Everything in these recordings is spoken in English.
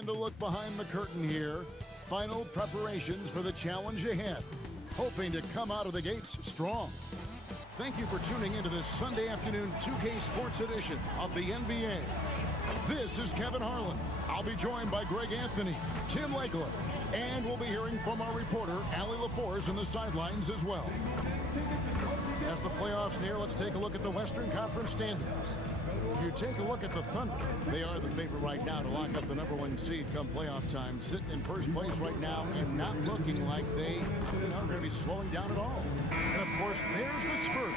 And a look behind the curtain here. Final preparations for the challenge ahead. Hoping to come out of the gates strong. Thank you for tuning into this Sunday afternoon 2K Sports edition of the NBA. This is Kevin Harlan. I'll be joined by Greg Anthony, Tim Lakeland, and we'll be hearing from our reporter, Allie LaForce, in the sidelines as well. As the playoffs near, let's take a look at the Western Conference standings. You take a look at the Thunder. They are the favorite right now to lock up the #1 seed come playoff time. Sitting in first place right now and not looking like they are going to be slowing down at all. And, of course, there's the Spurs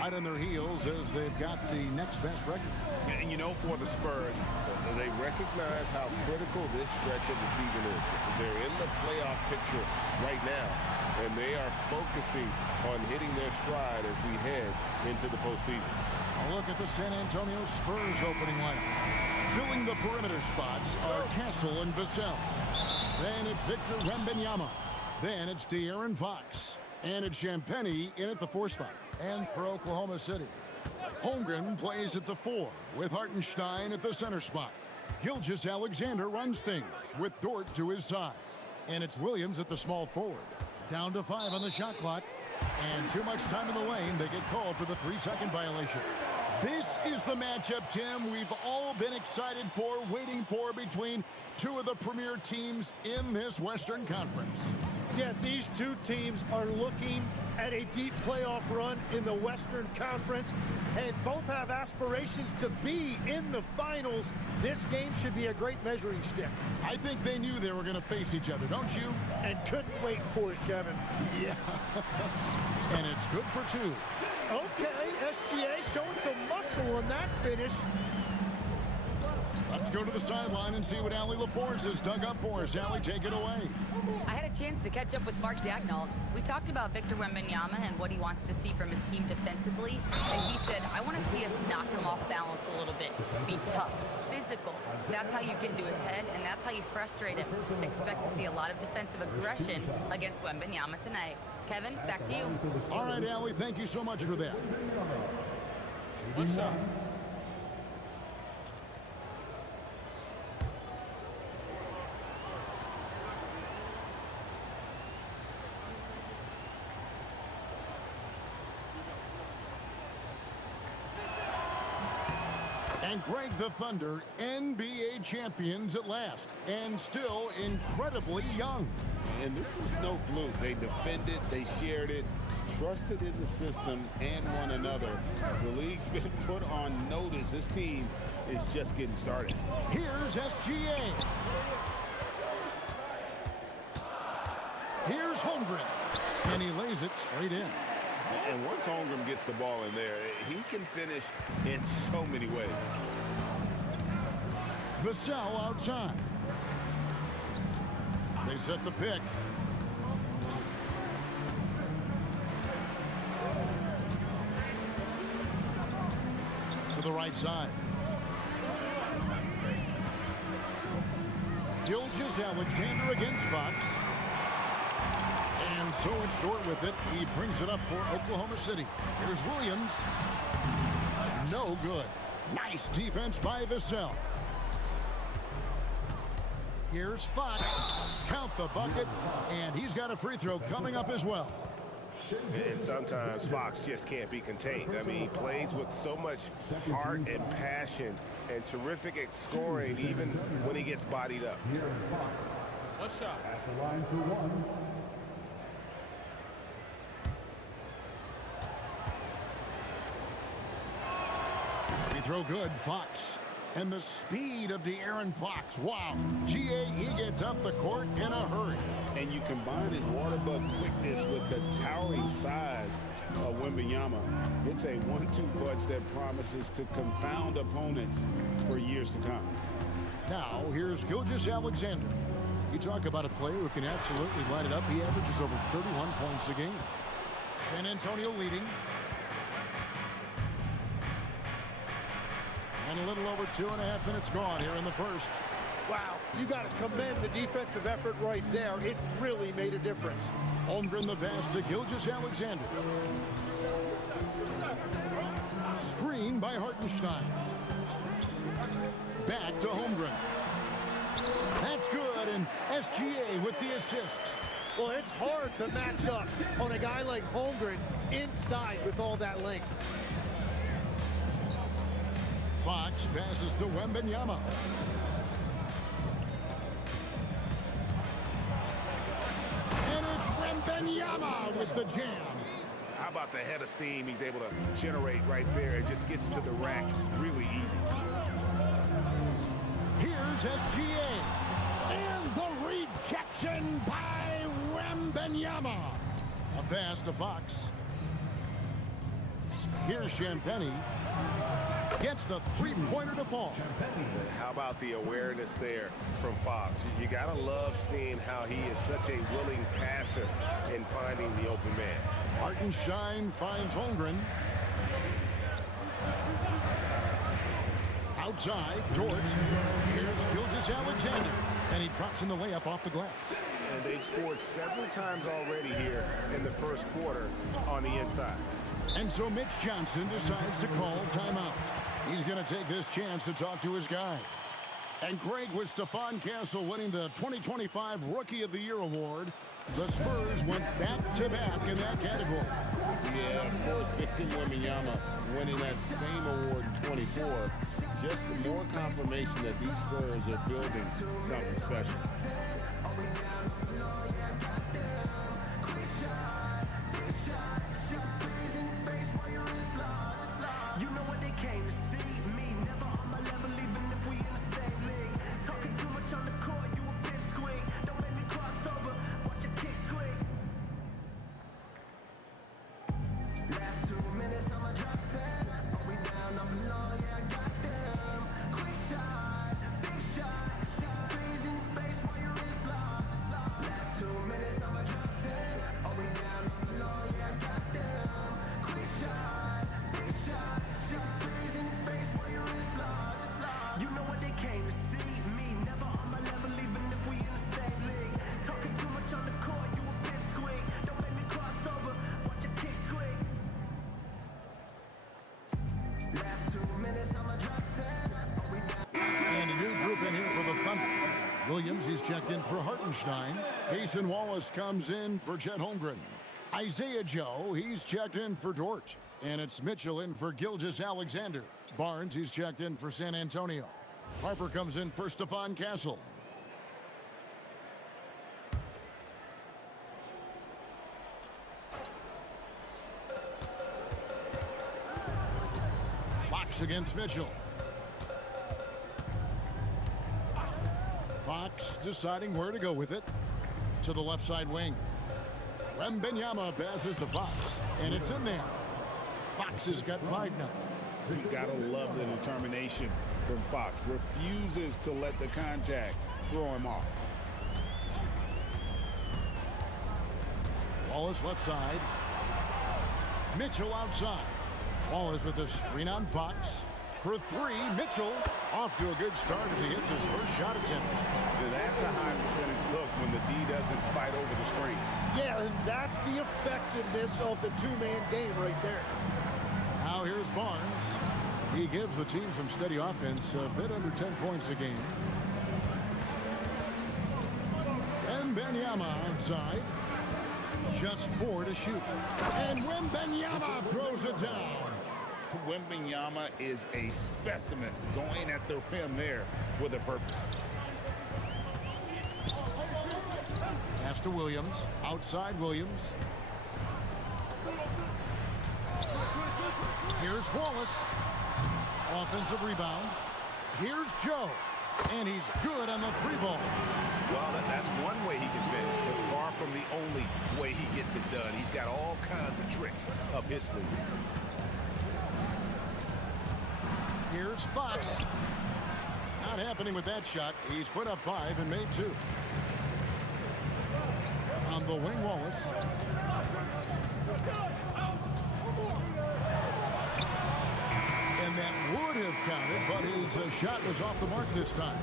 right on their heels as they've got the next best record. And, you know, for the Spurs, they recognize how critical this stretch of the season is. They're in the playoff picture right now, and they are focusing on hitting their stride as we head into the postseason. A look at the San Antonio Spurs opening lineup. Filling the perimeter spots are Castle and Vassell. Then it's Victor Wembanyama. Then it's De'Aaron Fox. And it's Champagnie in at the 4 spot. And for Oklahoma City, Holmgren plays at the 4 with Hartenstein at the center spot. Gilgeous-Alexander runs things with Dort to his side. And it's Williams at the small forward. Down to 5 on the shot clock. And too much time in the lane. They get called for the 3-second violation. This is the matchup, Tim, we've all been excited for, waiting for between two of the premier teams in this Western Conference. Yeah, these two teams are looking at a deep playoff run in the Western Conference, and both have aspirations to be in the finals. This game should be a great measuring stick. I think they knew they were going to face each other, don't you? And couldn't wait for it, Kevin. Yeah. And it's good for 2. Okay, SGA showing some muscle on that finish. Let's go to the sideline and see what Allie LaForce has dug up for us. Allie, take it away. I had a chance to catch up with Mark Daigneault. We talked about Victor Wembanyama and what he wants to see from his team defensively. And he said, I want to see us knock him off balance a little bit. Be tough, physical. That's how you get into his head, and that's how you frustrate him. Expect to see a lot of defensive aggression against Wembanyama tonight. Kevin, back to you. All right, Allie, thank you so much for that. What's up? And Greg, the Thunder, NBA champions at last, and still incredibly young. And this is no fluke. They defended, they shared it, trusted in the system and one another. The league's been put on notice. This team is just getting started. Here's SGA. Here's Holmgren. And he lays it straight in. And once Holmgren gets the ball in there, he can finish in so many ways. Vassell outside. They set the pick. To the right side. Gilgeous-Alexander against Fox. And so it's Dort with it. He brings it up for Oklahoma City. Here's Williams. No good. Nice defense by Vassell. Here's Fox. Count the bucket. And he's got a free throw coming up as well. And sometimes Fox just can't be contained. I mean, he plays with so much heart and passion and terrific at scoring even when he gets bodied up. What's up? At the line for 1. Free throw good, Fox. And the speed of De'Aaron Fox. Wow. GA, he gets up the court in a hurry. And you combine his water bug quickness with the towering size of Wembanyama. It's a 1-2 punch that promises to confound opponents for years to come. Now, here's Gilgeous-Alexander. You talk about a player who can absolutely light it up. He averages over 31 points a game. San Antonio leading. And a little over 2.5 minutes gone here in the first. Wow, you got to commend the defensive effort right there. It really made a difference. Holmgren the pass to Gilgeous-Alexander. Screen by Hartenstein. Back to Holmgren. in. SGA with the assist. Well, it's hard to match up on a guy like Holmgren inside with all that length. Fox passes to Wembanyama. And it's Wembanyama with the jam. How about the head of steam he's able to generate right there? It just gets to the rack really easy. Here's SGA. And the rejection by Wembanyama. A pass to Fox. Here's Champagnie. Gets the three-pointer to fall. How about the awareness there from Fox? You gotta love seeing how he is such a willing passer in finding the open man. Hartenstein finds Holmgren. Outside, George. Here's Gilgeous-Alexander. And he drops in the layup off the glass. And they've scored several times already here in the first quarter on the inside. And so Mitch Johnson decides to call timeout. He's going to take this chance to talk to his guys. And Greg, with Stephon Castle winning the 2025 Rookie of the Year award, the Spurs went back-to-back in that category. Yeah, of course, Victor Wembanyama winning that same award in 24. Just more confirmation that these Spurs are building something special. Williams, he's checked in for Hartenstein. Cason Wallace comes in for Chet Holmgren. Isaiah Joe, he's checked in for Dort. And it's Mitchell in for Gilgeous-Alexander. Barnes, he's checked in for San Antonio. Harper comes in for Stephon Castle. Fox against Mitchell. Fox deciding where to go with it. To the left side wing. Wembanyama passes to Fox. And it's in there. Fox has got 5 now. You gotta love the determination from Fox. Refuses to let the contact throw him off. Wallace left side. Mitchell outside. Wallace with the screen on Fox. For 3, Mitchell off to a good start as he hits his first shot attempt. That's a high percentage look when the D doesn't fight over the screen. Yeah, and that's the effectiveness of the two-man game right there. Now here's Barnes. He gives the team some steady offense, a bit under 10 points a game. Wembanyama outside. Just 4 to shoot. And Wembanyama throws it down. Wembanyama is a specimen going at the rim there with a purpose. Pass to Williams. Outside Williams. Here's Wallace. Offensive rebound. Here's Joe. And he's good on the 3-ball. Well, that's one way he can finish, but far from the only way he gets it done. He's got all kinds of tricks up his sleeve. Here's Fox. Not happening with that shot. He's put up 5 and made 2. On the wing, Wallace. And that would have counted, but his shot was off the mark this time.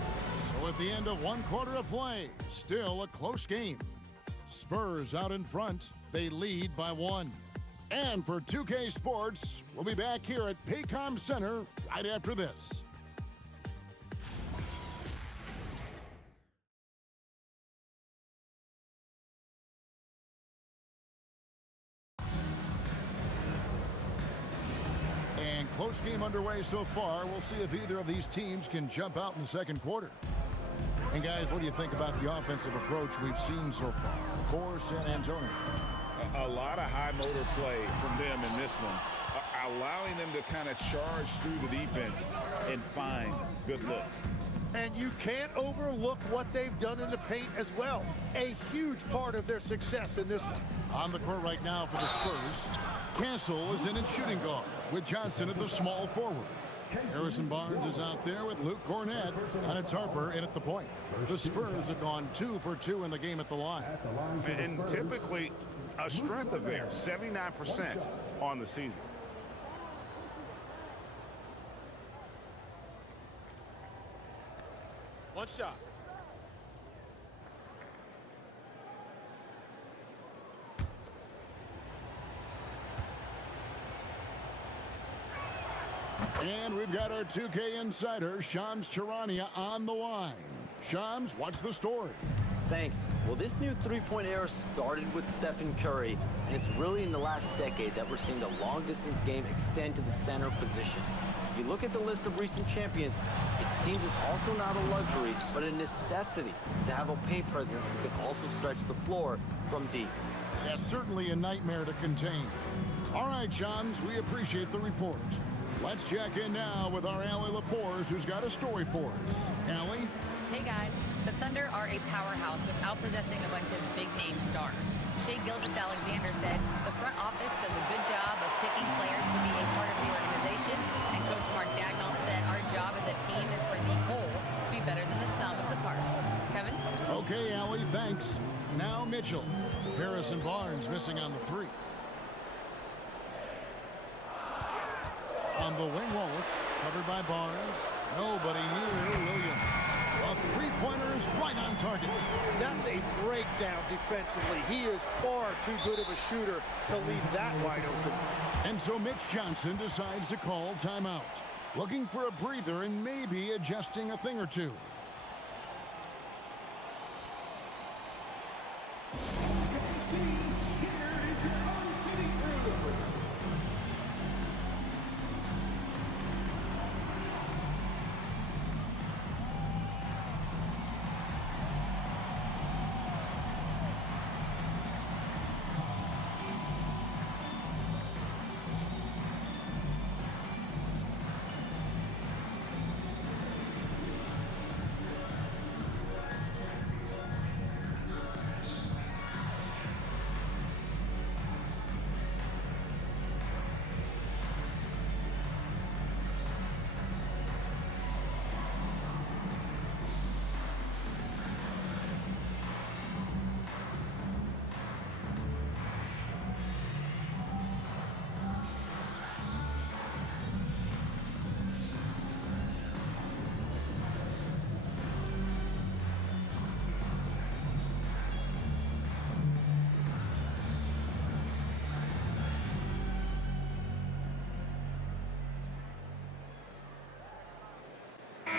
So at the end of 1 quarter of play, still a close game. Spurs out in front. They lead by 1. And for 2K Sports, we'll be back here at Paycom Center right after this. Close game underway so far. We'll see if either of these teams can jump out in the second quarter. And guys, what do you think about the offensive approach we've seen so far for San Antonio? A lot of high motor play from them in this one, allowing them to kind of charge through the defense and find good looks. And you can't overlook what they've done in the paint as well. A huge part of their success in this one. On the court right now for the Spurs, Castle is in at shooting guard with Johnson at the small forward. Harrison Barnes is out there with Luke Cornett, and it's Harper in at the point. The Spurs have gone 2 for 2 in the game at the line. And typically a strength of theirs, 79% on the season. One shot. And we've got our 2K insider, Shams Charania, on the line. Shams, what's the story? Thanks. Well, this new three-point era started with Stephen Curry, and it's really in the last decade that we're seeing the long-distance game extend to the center position. If you look at the list of recent champions, it seems it's also not a luxury, but a necessity to have a paint presence that can also stretch the floor from deep. Yeah, certainly a nightmare to contain. All right, Shams, we appreciate the report. Let's check in now with our Allie LaForce, who's got a story for us. Allie? Hey guys, the Thunder are a powerhouse without possessing a bunch of big-name stars. Shai Gilgeous-Alexander said, the front office does a good job of picking players to be a part of the organization, and Coach Mark Daigneault said our job as a team is for the whole to be better than the sum of the parts. Kevin? Okay, Allie, thanks. Now Mitchell. Harrison Barnes missing on the three. On the wing, Wallace, covered by Barnes. Nobody near Williams. A three-pointer is right on target. That's a breakdown defensively. He is far too good of a shooter to leave that wide open. And so Mitch Johnson decides to call timeout. Looking for a breather and maybe adjusting a thing or two.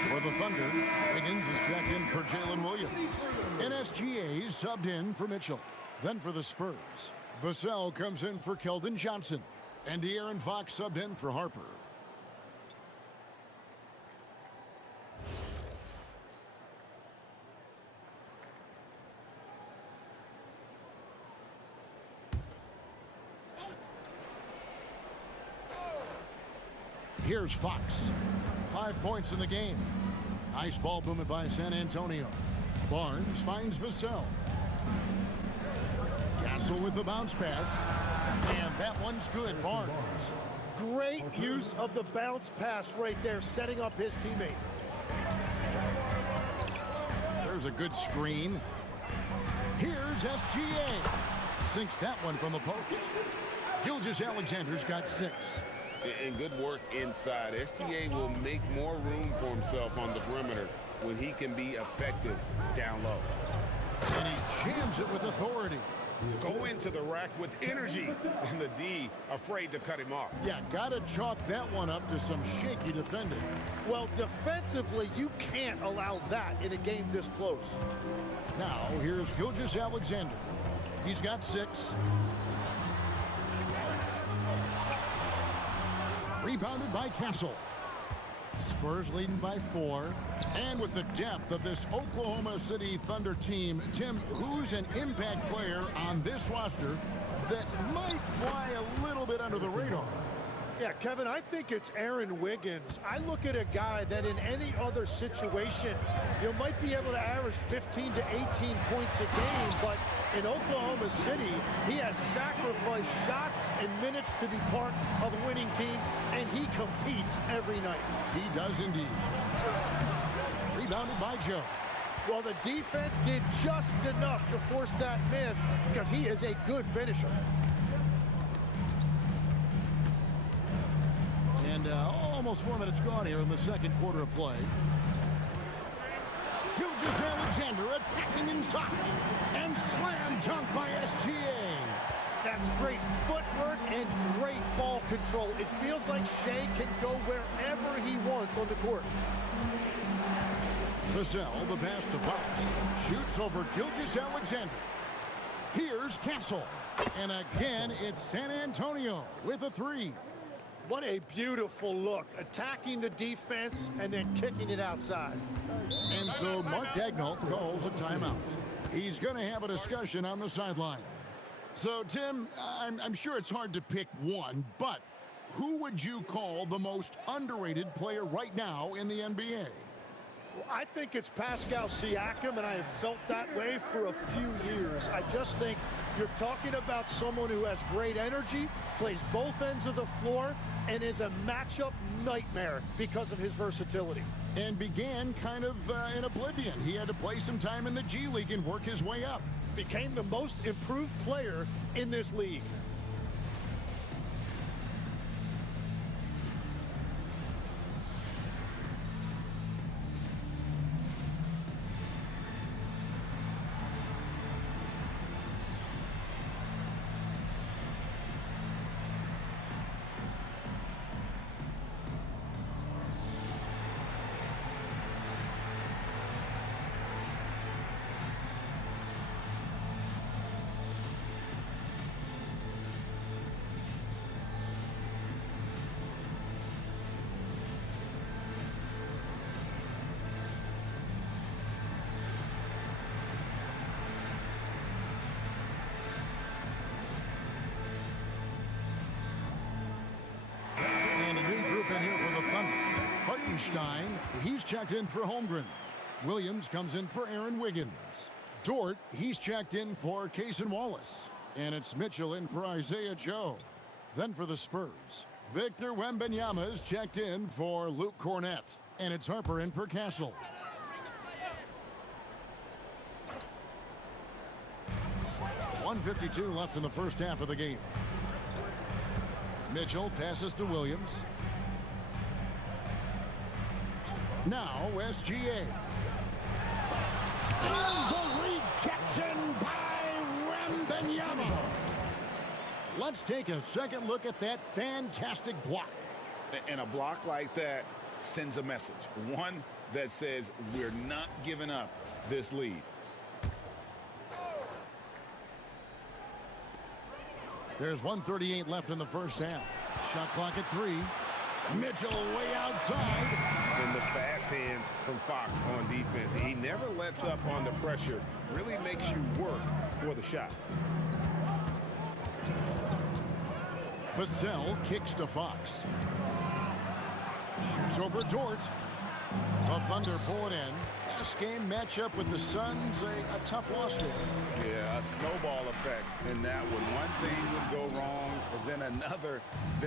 For the Thunder, Wiggins is checked in for Jalen Williams. NSGA subbed in for Mitchell. Then for the Spurs, Vassell comes in for Keldon Johnson. And De'Aaron Fox subbed in for Harper. Here's Fox. 5 points in the game. Nice ball movement by San Antonio. Barnes finds Vassell. Castle with the bounce pass. And that one's good, Barnes. Great use of the bounce pass right there, setting up his teammate. There's a good screen. Here's SGA. Sinks that one from the post. Gilgeous-Alexander's got 6. And good work inside. SGA will make more room for himself on the perimeter when he can be effective down low. And he jams it with authority. Go into the rack with energy, and the D afraid to cut him off. Yeah, gotta chalk that one up to some shaky defending. Well, defensively, you can't allow that in a game this close. Now, here's Gilgeous-Alexander. He's got 6. Rebounded by Castle. Spurs leading by 4. And with the depth of this Oklahoma City Thunder team, Tim, who's an impact player on this roster that might fly a little bit under the radar? Yeah, Kevin, I think it's Aaron Wiggins. I look at a guy that in any other situation, you might be able to average 15 to 18 points a game, but in Oklahoma City, he has sacrificed shots and minutes to be part of a winning team, and he competes every night. He does indeed. Rebounded by Joe. Well, the defense did just enough to force that miss because he is a good finisher. And almost 4 minutes gone here in the second quarter of play. Gilgeous-Alexander attacking inside. And slam dunk by SGA. That's great footwork and great ball control. It feels like Shea can go wherever he wants on the court. Vassell, the pass to Fox. Shoots over Gilgeous-Alexander. Here's Castle. And again, it's San Antonio with a 3. What a beautiful look. Attacking the defense and then kicking it outside. And so Mark Daigneault calls a timeout. He's going to have a discussion on the sideline. So, Tim, I'm sure it's hard to pick one, but who would you call the most underrated player right now in the NBA? Well, I think it's Pascal Siakam, and I have felt that way for a few years. I just think you're talking about someone who has great energy, plays both ends of the floor, and is a matchup nightmare because of his versatility. And began kind of in oblivion. He had to play some time in the G League and work his way up. Became the most improved player in this league. He's checked in for Holmgren. Williams comes in for Aaron Wiggins. Dort, he's checked in for Cason Wallace. And it's Mitchell in for Isaiah Joe. Then for the Spurs, Victor Wembanyama is checked in for Luke Cornett. And it's Harper in for Castle. .152 left in the first half of the game. Mitchell passes to Williams. Now, SGA. And the rejection by Wembanyama. Let's take a second look at that fantastic block. And a block like that sends a message. One that says we're not giving up this lead. There's 1:38 left in the first half. Shot clock at 3. Mitchell way outside. And the fast hands from Fox on defense. He never lets up on the pressure. Really makes you work for the shot. Vassell kicks to Fox. Shoots over Dort. The Thunder pull it in. Last game matchup with the Suns, a tough loss there. Yeah, a snowball effect in that one. One thing would go wrong, then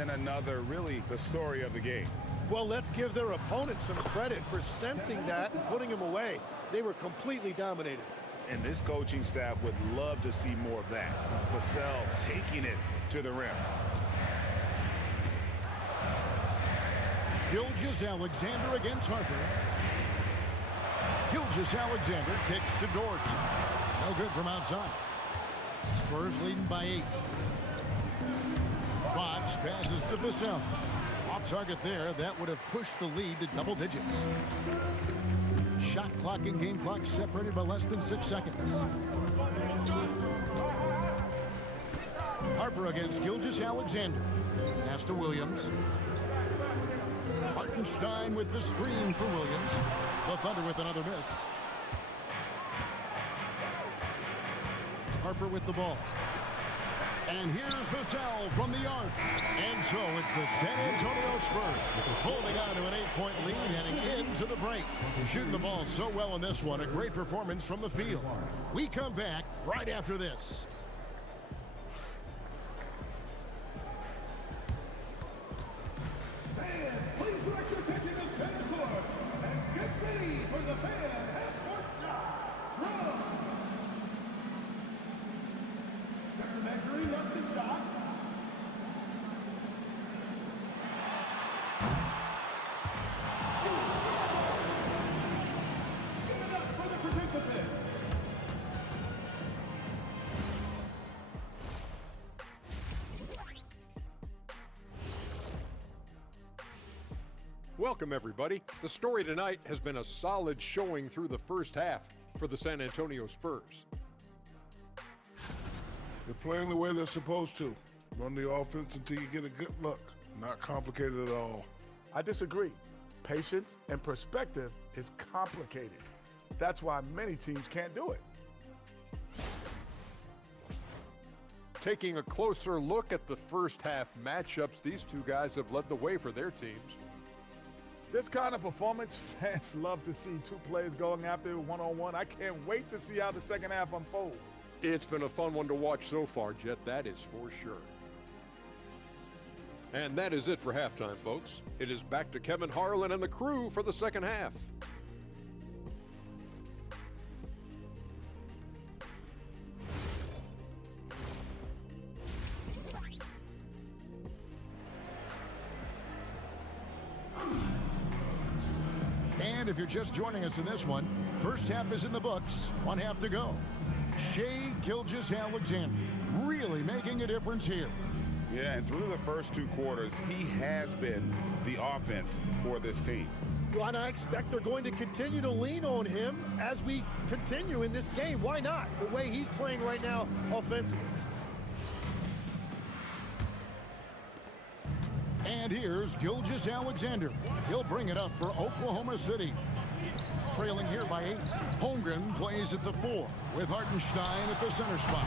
another. Really the story of the game. Well, let's give their opponent some credit for sensing that and putting him away. They were completely dominated. And this coaching staff would love to see more of that. Vassell taking it to the rim. Gilgeous-Alexander against Harper. Gilgeous-Alexander kicks to Dort. No good from outside. Spurs leading by 8. Fox passes to Vassell. Off target there. That would have pushed the lead to double digits. Shot clock and game clock separated by less than 6 seconds. Harper against Gilgeous-Alexander. Pass to Williams. Hartenstein with the screen for Williams. The Thunder with another miss. Harper with the ball. And here's Vassell from the arc. And so it's the San Antonio Spurs holding on to an 8-point lead heading into the break. Shooting the ball so well in this one. A great performance from the field. We come back right after this. Fans, please direct your attention to center court and get ready for the fan half-court shot. Drum. They're measuring up the shot. Give it up for the participant. Welcome, everybody. The story tonight has been a solid showing through the first half for the San Antonio Spurs. They're playing the way they're supposed to. Run the offense until you get a good look. Not complicated at all. I disagree. Patience and perspective is complicated. That's why many teams can't do it. Taking a closer look at the first half matchups, these two guys have led the way for their teams. This kind of performance, fans love to see two players going after it one-on-one. I can't wait to see how the second half unfolds. It's been a fun one to watch so far, Jet, that is for sure. And that is it for halftime, folks. It is back to Kevin Harlan and the crew for the second half. And if you're just joining us in this one, first half is in the books, one half to go. Shai Gilgeous-Alexander really making a difference here. Yeah, and through the first two quarters, he has been the offense for this team. Well, and I expect they're going to continue to lean on him as we continue in this game. Why not? The way he's playing right now offensively. And here's Gilgeous-Alexander. He'll bring it up for Oklahoma City. Trailing here by 8. Holmgren plays at the 4 with Hartenstein at the center spot.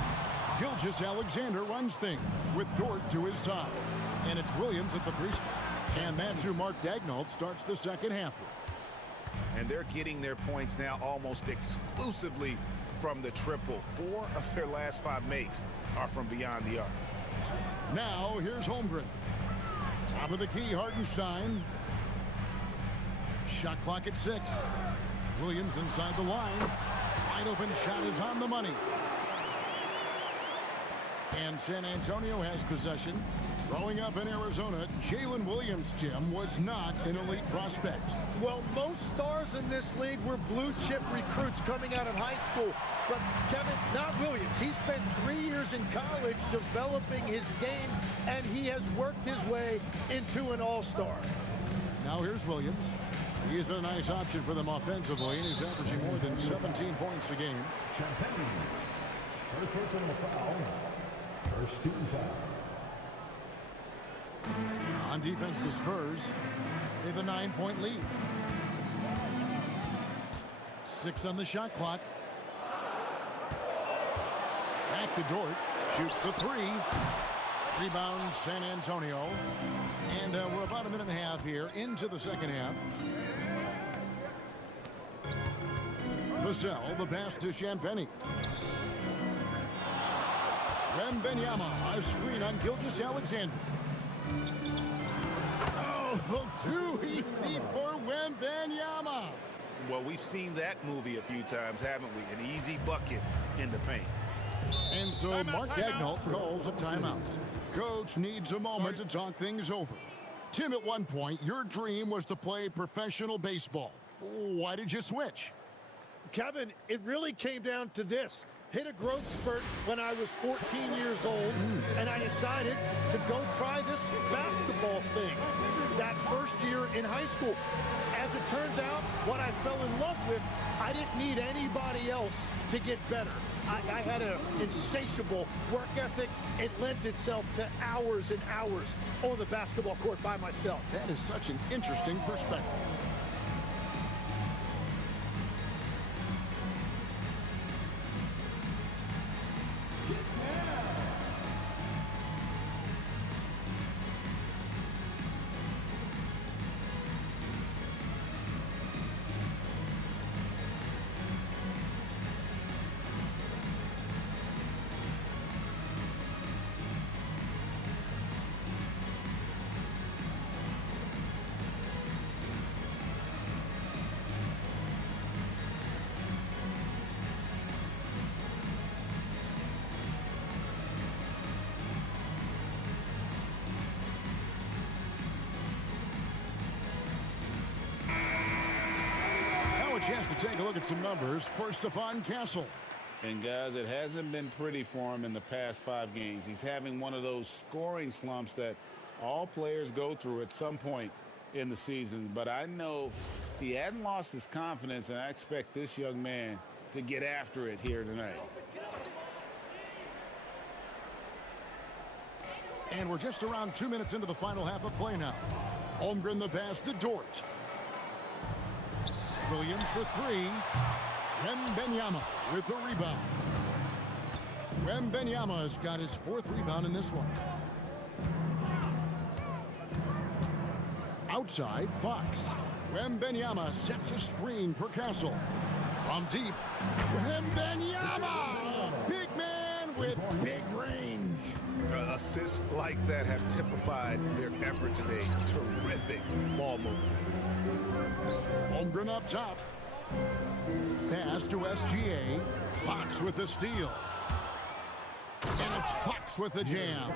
Gilgeous-Alexander runs things with Dort to his side. And it's Williams at the 3 spot. And that's who Mark Daigneault starts the second half with. And they're getting their points now almost exclusively from the triple. 4 of their last 5 makes are from beyond the arc. Now here's Holmgren. Top of the key, Hartenstein. Shot clock at 6. Williams inside the line. Wide open shot is on the money. And San Antonio has possession. Growing up in Arizona, Jalen Williams, Jim, was not an elite prospect. Well, most stars in this league were blue chip recruits coming out of high school. But Kevin, not Williams. He spent 3 years in college developing his game, and he has worked his way into an all-star. Now here's Williams. He's been a nice option for them offensively, and he's averaging more than 17 points a game. First personal foul. First team foul. On defense, the Spurs, they have a 9-point lead. 6 on the shot clock. Back to Dort, shoots the 3. Rebound, San Antonio. And we're about a minute and a half here into the second half. Vassell, the pass to Champagnie. Wembanyama, a screen on Gilgeous-Alexander. Oh, too easy for Wembanyama. Well, we've seen that movie a few times, haven't we? An easy bucket in the paint. And so Mark Daigneault calls a timeout. Coach needs a moment to talk things over. Tim, at one point, your dream was to play professional baseball. Why did you switch? Kevin, it really came down to this. Hit a growth spurt when I was 14 years old, and I decided to go try this basketball thing that first year in high school. As it turns out, what I fell in love with, I didn't need anybody else to get better. I had an insatiable work ethic. It lent itself to hours and hours on the basketball court by myself. That is such an interesting perspective. Chance to take a look at some numbers for Stephon Castle. And guys, it hasn't been pretty for him in the past 5 games. He's having one of those scoring slumps that all players go through at some point in the season. But I know he hadn't lost his confidence, and I expect this young man to get after it here tonight. And we're just around 2 minutes into the final half of play now. Holmgren the pass to Dort. Williams for 3. Wembanyama with the rebound. Wembanyama has got his 4th rebound in this one. Outside, Fox. Wembanyama sets a screen for Castle. From deep, Wembanyama! Big man with big range. Assists like that have typified their effort today. Terrific ball movement. Holmgren up top. Pass to SGA. Fox with the steal. And it's Fox with the jam.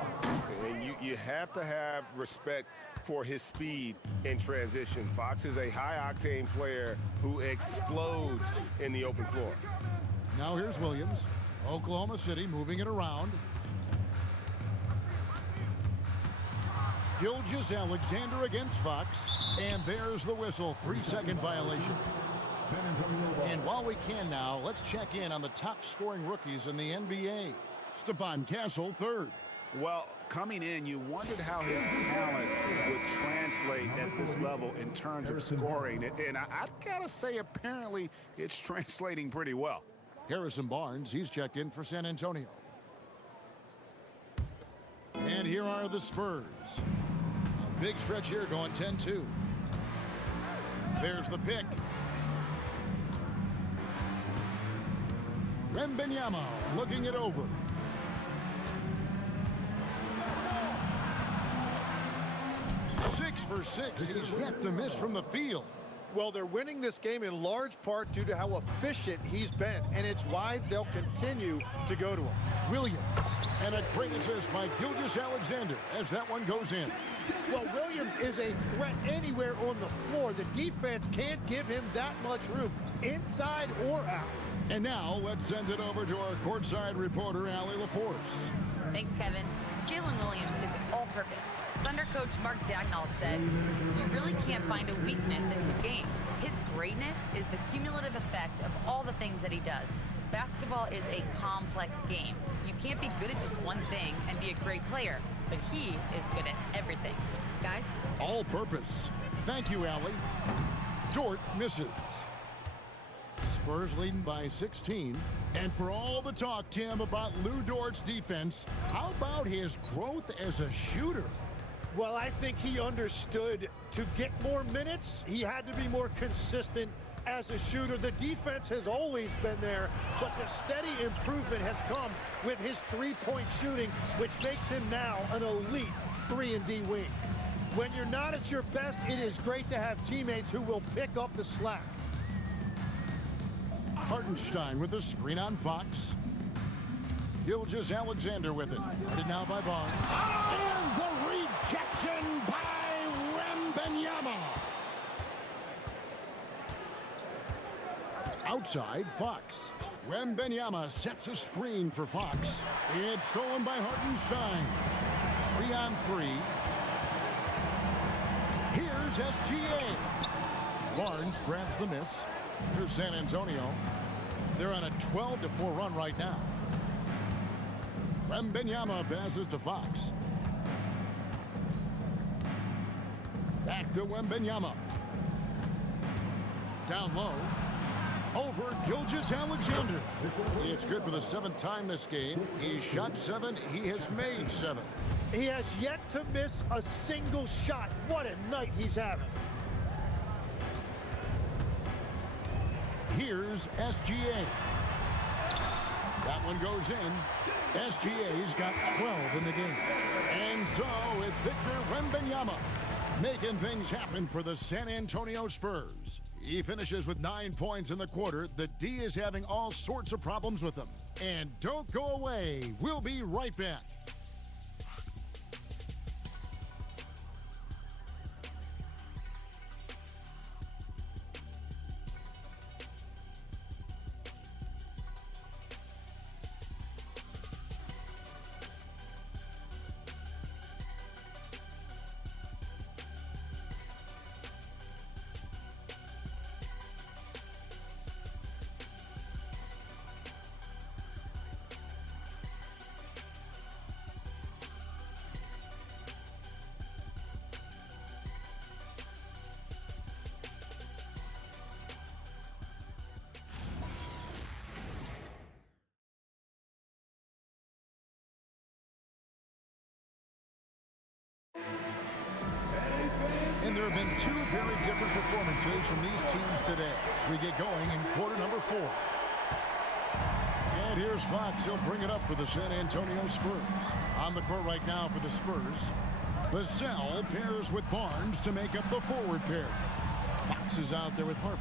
And you have to have respect for his speed in transition. Fox is a high-octane player who explodes in the open floor. Now here's Williams. Oklahoma City moving it around. Gilgeous-Alexander against Fox. And there's the whistle. 3-second violation. And while we can now, let's check in on the top scoring rookies in the NBA. Stephon Castle, 3rd. Well, coming in, you wondered how his talent would translate at this level in terms of scoring. And I've got to say, apparently, it's translating pretty well. Harrison Barnes, he's checked in for San Antonio. And here are the Spurs. A big stretch here going 10-2. There's the pick. Wembanyama looking it over. Six for 6. He's yet to miss from the field. Well, they're winning this game in large part due to how efficient he's been, and it's why they'll continue to go to him. Williams, and a great assist by Gilgeous-Alexander as that one goes in. Well, Williams is a threat anywhere on the floor. The defense can't give him that much room, inside or out. And now let's send it over to our courtside reporter, Allie LaForce. Thanks, Kevin. Jalen Williams is all-purpose. Thunder coach Mark Daigneault said, "You really can't find a weakness in his game. His greatness is the cumulative effect of all the things that he does. Basketball is a complex game. You can't be good at just one thing and be a great player, but he is good at everything." Guys? All purpose. Thank you, Allie. Dort misses. Spurs leading by 16. And for all the talk, Tim, about Lou Dort's defense, how about his growth as a shooter? Well, I think he understood to get more minutes, he had to be more consistent as a shooter. The defense has always been there, but the steady improvement has come with his three-point shooting, which makes him now an elite 3-and-D wing. When you're not at your best, it is great to have teammates who will pick up the slack. Hartenstein with the screen on Fox. Gilgeous-Alexander with it. Guarded now by Barnes. And the rejection by Wembanyama. Outside, Fox. Wembanyama sets a screen for Fox. It's stolen by Hartenstein. 3-on-3. Here's SGA. Barnes grabs the miss. Here's San Antonio. They're on a 12-4 run right now. Wembanyama passes to Fox. Back to Wembanyama. Down low. Over Gilgeous-Alexander. It's good for the 7th time this game. He shot 7. He has made 7. He has yet to miss a single shot. What a night he's having. Here's SGA. That one goes in. SGA's got 12 in the game. And so it's Victor Wembanyama making things happen for the San Antonio Spurs. He finishes with 9 points in the quarter. The D is having all sorts of problems with him. And don't go away. We'll be right back. And there have been 2 very different performances from these teams today as we get going in quarter number 4. And here's Fox. He'll bring it up for the San Antonio Spurs. On the court right now for the Spurs. Vassell pairs with Barnes to make up the forward pair. Fox is out there with Harper.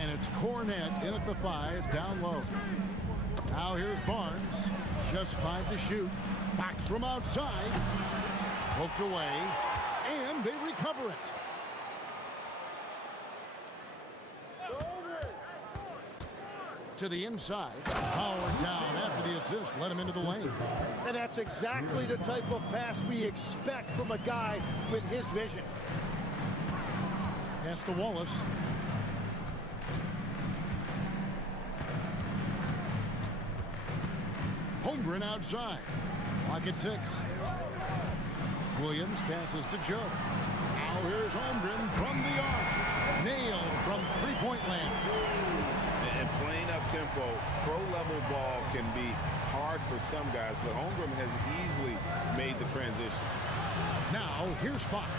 And it's Cornette in at the 5, down low. Now here's Barnes. Just 5 to shoot. Fox from outside. Poked away. And they recover it. To the inside. Howard down after the assist. Let him into the lane. And that's exactly the type of pass we expect from a guy with his vision. Pass to Wallace. Holmgren outside. Clock at 6. Williams passes to Joe. Now here's Holmgren from the arc. Nailed from three-point land. And playing up tempo, pro-level ball can be hard for some guys, but Holmgren has easily made the transition. Now here's Fox.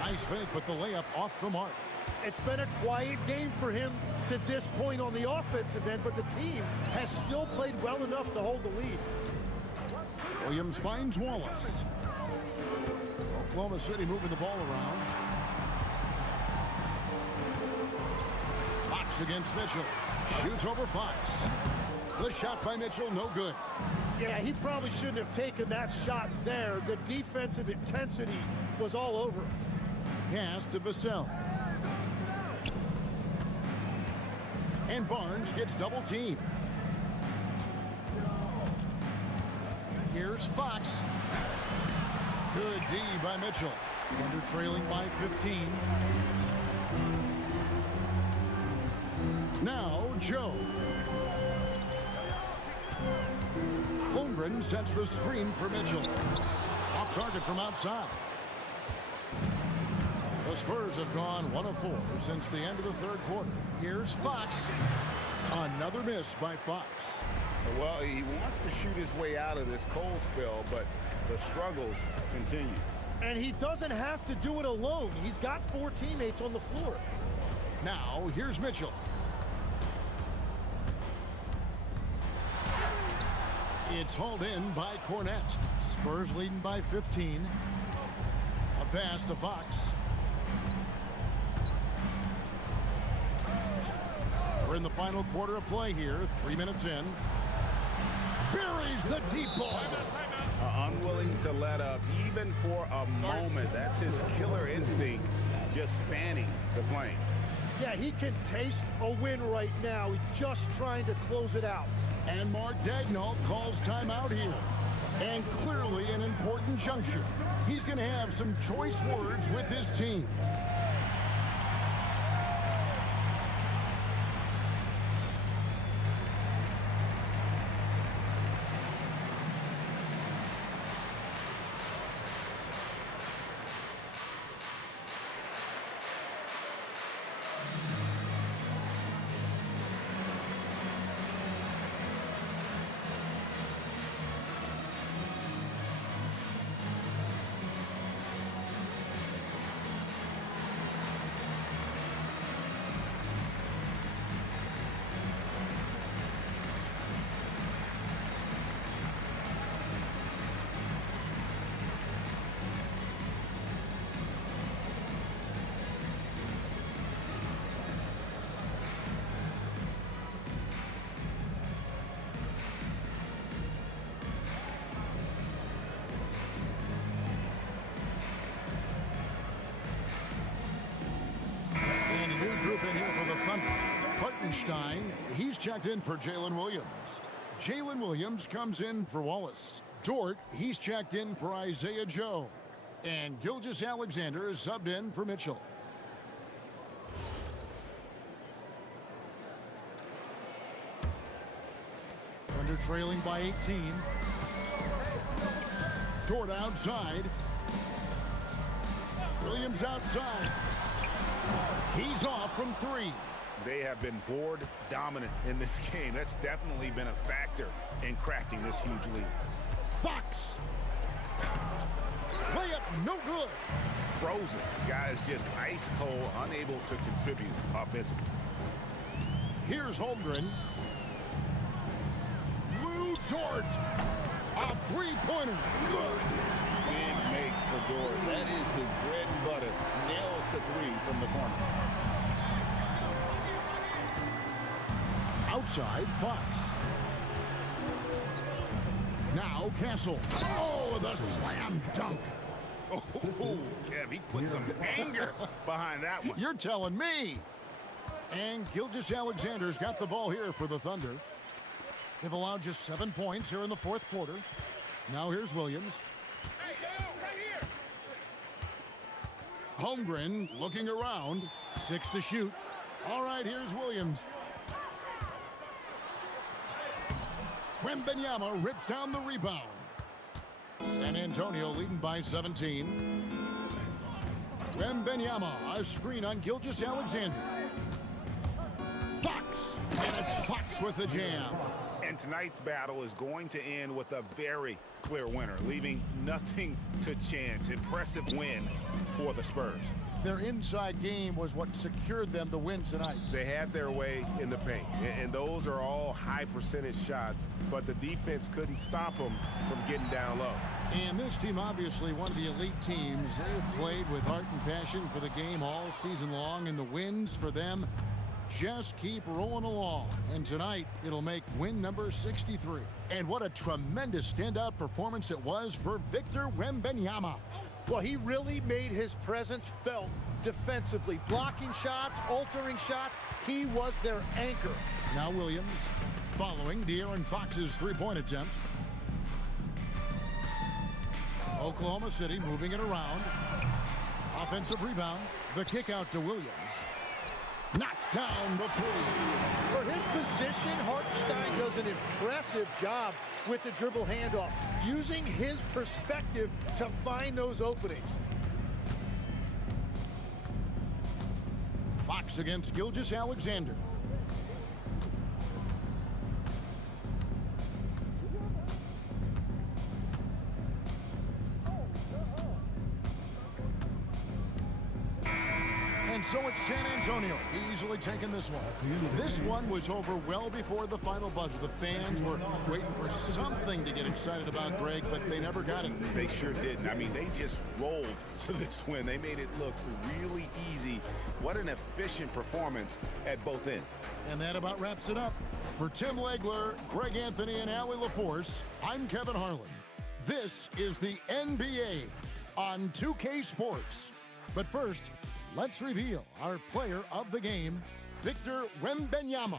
Nice fake, but the layup off the mark. It's been a quiet game for him to this point on the offensive end, but the team has still played well enough to hold the lead. Williams finds Wallace. Oklahoma City moving the ball around. Fox against Mitchell. Shoots over Fox. The shot by Mitchell, no good. Yeah, he probably shouldn't have taken that shot there. The defensive intensity was all over. Pass to Vassell. And Barnes gets double teamed. Here's Fox. Good D by Mitchell. Thunder trailing by 15. Now Joe. Holmgren sets the screen for Mitchell. Off target from outside. The Spurs have gone 1 of 4 since the end of the third quarter. Here's Fox. Another miss by Fox. Well, he wants to shoot his way out of this cold spell, but the struggles continue. And he doesn't have to do it alone. He's got 4 teammates on the floor. Now, here's Mitchell. It's hauled in by Cornette. Spurs leading by 15. A pass to Fox. We're in the final quarter of play here. 3 minutes in. Buries the deep ball. Unwilling to let up even for a moment. That's his killer instinct, just fanning the flame. Yeah, he can taste a win right now. He's just trying to close it out. And Mark Daigneault calls timeout here. And clearly an important juncture. He's going to have some choice words with his team. He's checked in for Jalen Williams. Jalen Williams comes in for Wallace. Dort, he's checked in for Isaiah Joe. And Gilgeous-Alexander is subbed in for Mitchell. Thunder trailing by 18. Dort outside. Williams outside. He's off from 3. They have been board dominant in this game. That's definitely been a factor in crafting this huge lead. Fox. Layup no good. Frozen. Guys just ice cold, unable to contribute offensively. Here's Holmgren. Lou Dort. A three-pointer. Good. Big make for Dort. That is his bread and butter. Nails the 3 from the corner. Outside, Fox. Now Castle. Oh, the slam dunk. Oh, Kev, he put some anger behind that one. You're telling me. And Gilgeous-Alexander's got the ball here for the Thunder. They've allowed just 7 points here in the fourth quarter. Now here's Williams. Right here. Holmgren looking around. 6 to shoot. All right, here's Williams. Wembanyama rips down the rebound. San Antonio leading by 17. Wembanyama, a screen on Gilgeous-Alexander. Fox, and it's Fox with the jam. And tonight's battle is going to end with a very clear winner, leaving nothing to chance. Impressive win for the Spurs. Their inside game was what secured them the win tonight. They had their way in the paint, and those are all high percentage shots, but the defense couldn't stop them from getting down low. And this team, obviously one of the elite teams. They have played with heart and passion for the game all season long, and the wins for them just keep rolling along. And tonight, it'll make win number 63. And what a tremendous standout performance it was for Victor Wembanyama. Well, he really made his presence felt defensively. Blocking shots, altering shots. He was their anchor. Now Williams following De'Aaron Fox's three-point attempt. Oklahoma City moving it around. Offensive rebound. The kick out to Williams. Knocks down the 3. For his position, Hartenstein does an impressive job with the dribble handoff, using his perspective to find those openings. Fox against Gilgeous-Alexander. And so it's San Antonio easily taking this one. This one was over well before the final buzzer. The fans were waiting for something to get excited about, Greg, but they never got it. They sure didn't. I mean, they just rolled to this win. They made it look really easy. What an efficient performance at both ends. And that about wraps it up. For Tim Legler, Greg Anthony, and Allie LaForce, I'm Kevin Harlan. This is the NBA on 2K Sports. But first, let's reveal our player of the game, Victor Wembanyama.